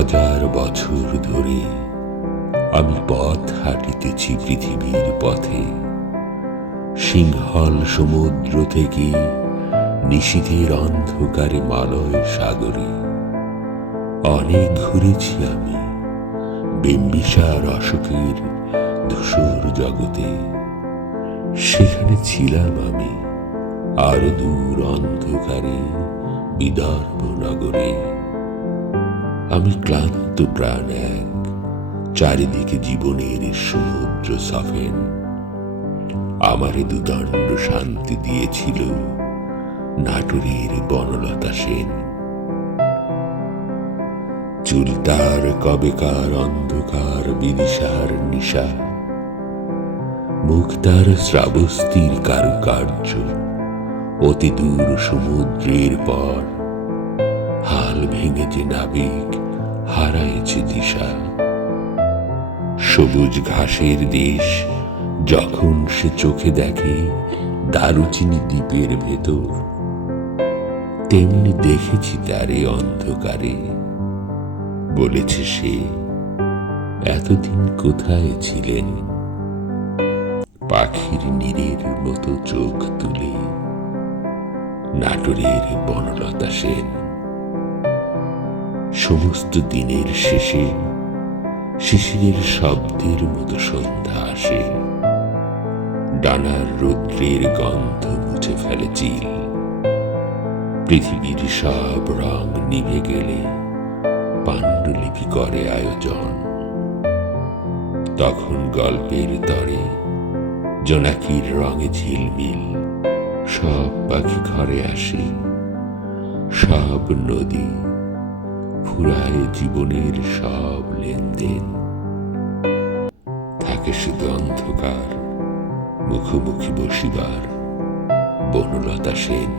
হাজার বছর ধরে আমি পথ হাঁটিতেছি পৃথিবীর পথে, সিংহল সমুদ্র থেকে নিশীথের অন্ধকারে মালয় সাগরে। অনেক ঘুরেছি আমি বিম্বিসার অশোকের ধূসর জগতে, সেখানে ছিলাম আমি আরো দূর অন্ধকারে বিদর্ভ নগরে। আমি ক্লান্ত প্রাণ এক, চারিদিকে জীবনের সমুদ্র সফেন। আমারে দুদণ্ড শান্তি দিয়েছিল নাটোরের বনলতা সেন। চুল তার কবেকার অন্ধকার বিদিশার নিশা, মুখ তার শ্রাবস্তির কারুকার্য, অতি দূর সমুদ্রের পর হাল ভেঙে যে নাবিক হারাইছে দিশা। সবুজ ঘাসের দেশ যখন সে চোখে দেখে দারুচিনি দ্বীপের ভেতর, তেমনি দেখেছি তারে অন্ধকারে। বলেছে সে, এতদিন কোথায় ছিলেন? পাখির নীরের মতো চোখ তুলে নাটোরের বনলতা সেন। সমস্ত দিনের শেষে শিশিরের শব্দের মতো সন্ধ্যা আসে, ডানার রৌদ্রের গন্ধ মুছে ফেলে চিল। পৃথিবীর সব রং নিভে গেলে পাণ্ডুলিপি করে আয়োজন। তখন গল্পের তরে জোনাকির রঙে ঝিলমিল, সব পাখি ঘরে আসে, সব নদী ফুরায় জীবনের সব লেনদেন। থাকে শুধু অন্ধকার, মুখোমুখি বসিবার বনলতা সেন।